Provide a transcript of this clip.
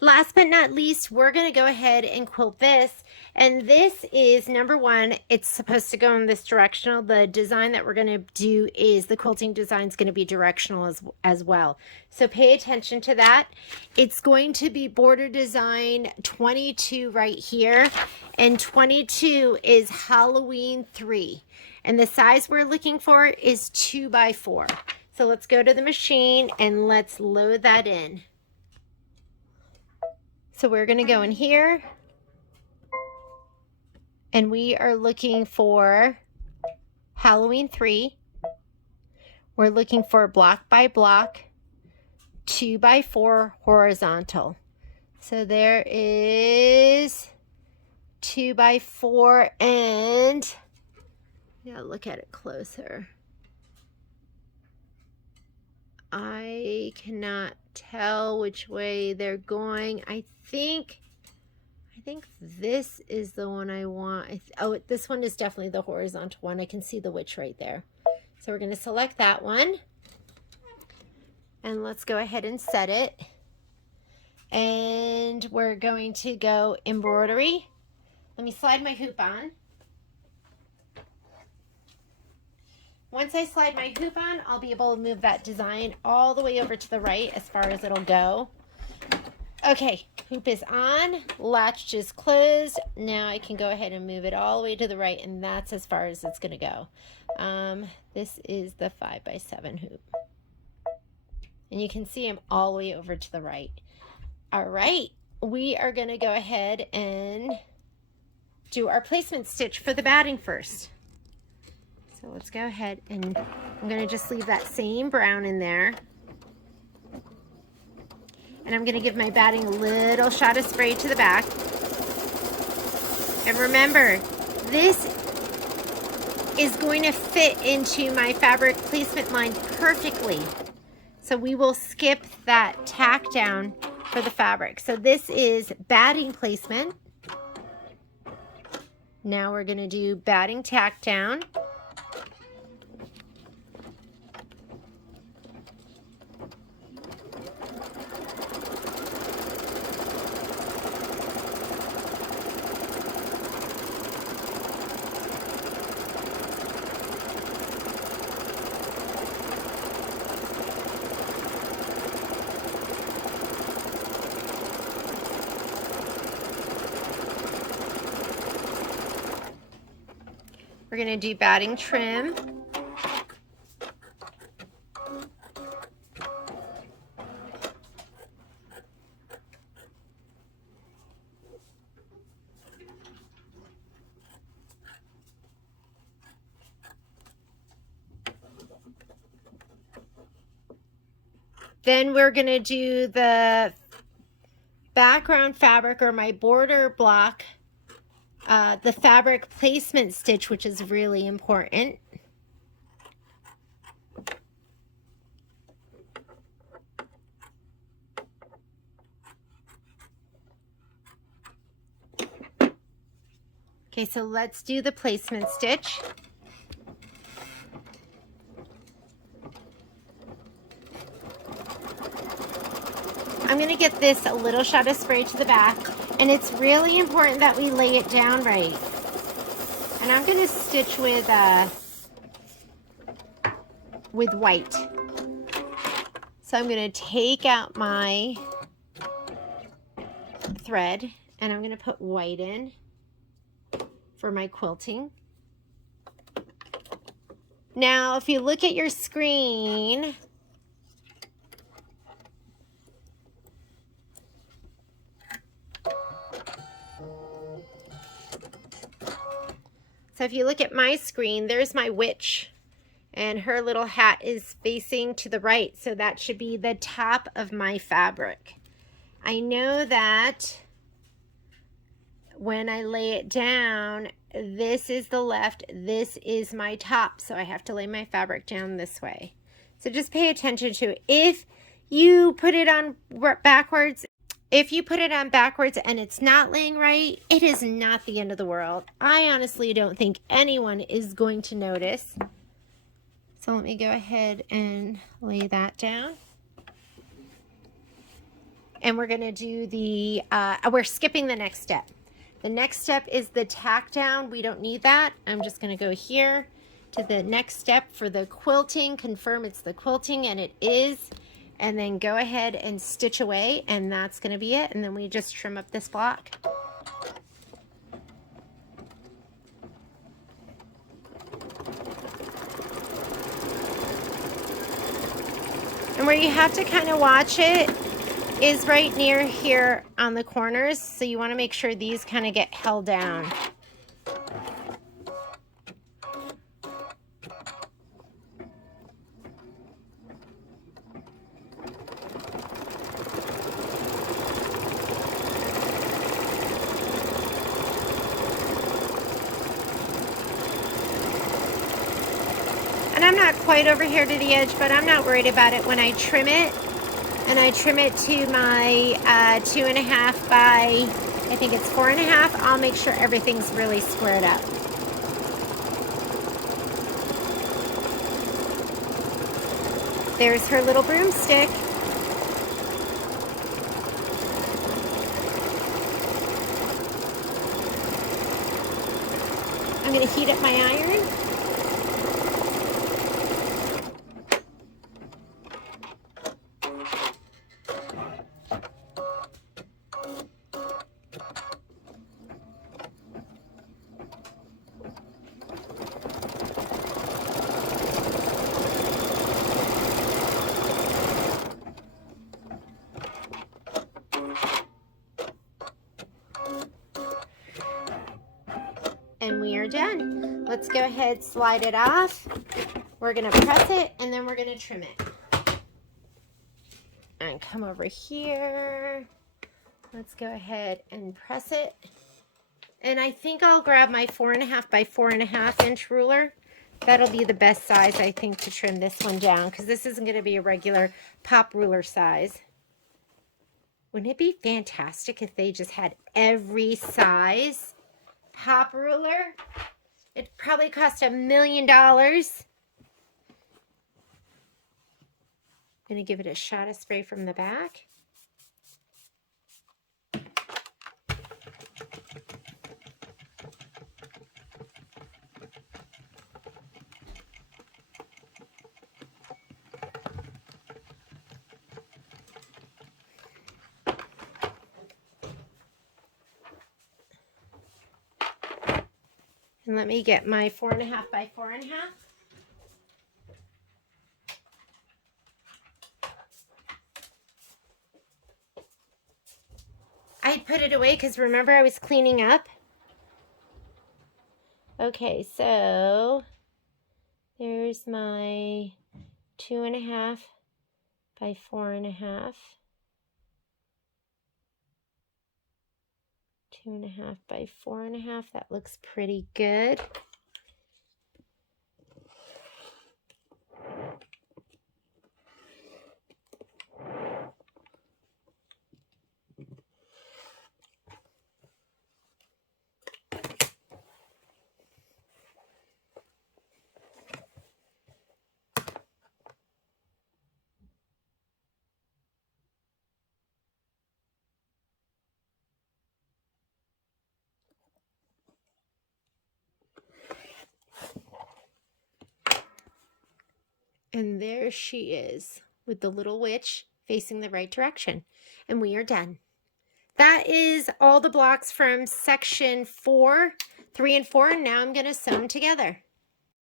Last but not least, we're going to go ahead and quilt this. And this is number one. It's supposed to go in this directional. The design that we're going to do is the quilting design is going to be directional as well. So pay attention to that. It's going to be border design 22 right here. And 22 is Halloween 3. And the size we're looking for is 2x4. So let's go to the machine and let's load that in. So we're going to go in here and we are looking for Halloween 3. We're looking for block by block, 2x4 horizontal. So there is 2x4 and yeah, look at it closer. I cannot tell which way they're going. I think this is the one I want. Oh, this one is definitely the horizontal one. I can see the witch right there. So we're going to select that one. And let's go ahead and set it. And we're going to go embroidery. Let me slide my hoop on. Once I slide my hoop on, I'll be able to move that design all the way over to the right as far as it'll go. Okay, hoop is on, latch is closed. Now I can go ahead and move it all the way to the right, and that's as far as it's gonna go. This is the 5x7 hoop. And you can see I'm all the way over to the right. All right, we are gonna go ahead and do our placement stitch for the batting first. So let's go ahead and I'm going to just leave that same brown in there. And I'm going to give my batting a little shot of spray to the back. And remember, this is going to fit into my fabric placement line perfectly. So we will skip that tack down for the fabric. So this is batting placement. Now we're going to do batting tack down. We're going to do batting trim. Then we're going to do the background fabric or my border block, the fabric placement stitch, which is really important. Okay, so let's do the placement stitch. I'm going to get this a little shot of spray to the back, and it's really important that we lay it down right. And I'm going to stitch with white. So I'm going to take out my thread, and I'm going to put white in for my quilting. Now, if you look at your screen, so if you look at my screen, there's my witch, and her little hat is facing to the right, so that should be the top of my fabric. I know that when I lay it down, this is the left, this is my top, so I have to lay my fabric down this way. So just pay attention to it. If you put it on backwards, and it's not laying right, it is not the end of the world. I honestly don't think anyone is going to notice. So let me go ahead and lay that down. And we're going to do the, we're skipping the next step. The next step is the tack down. We don't need that. I'm just going to go here to the next step for the quilting, confirm it's the quilting, and it is, and then go ahead and stitch away, and that's going to be it. And then we just trim up this block. And where you have to kind of watch it is right near here on the corners, so you want to make sure these kind of get held down. And I'm not quite over here to the edge, but I'm not worried about it when I trim it. And I trim it to my 2.5 by, I think it's 4.5. I'll make sure everything's really squared up. There's her little broomstick. I'm going to heat up my iron. And we are done. Let's go ahead, slide it off. We're going to press it, and then we're going to trim it. And come over here. Let's go ahead and press it. And I think I'll grab my 4.5 by 4.5 inch ruler. That'll be the best size, I think, to trim this one down, because this isn't going to be a regular pop ruler size. Wouldn't it be fantastic if they just had every size pop ruler? It probably cost $1 million. I'm going to give it a shot of spray from the back. And let me get my 4.5 by 4.5. I put it away because remember I was cleaning up. Okay, so there's my 2.5 by 4.5. 2.5 by 4.5. That looks pretty good. And there she is with the little witch facing the right direction. And we are done. That is all the blocks from section 4, 3 and 4. And now I'm going to sew them together.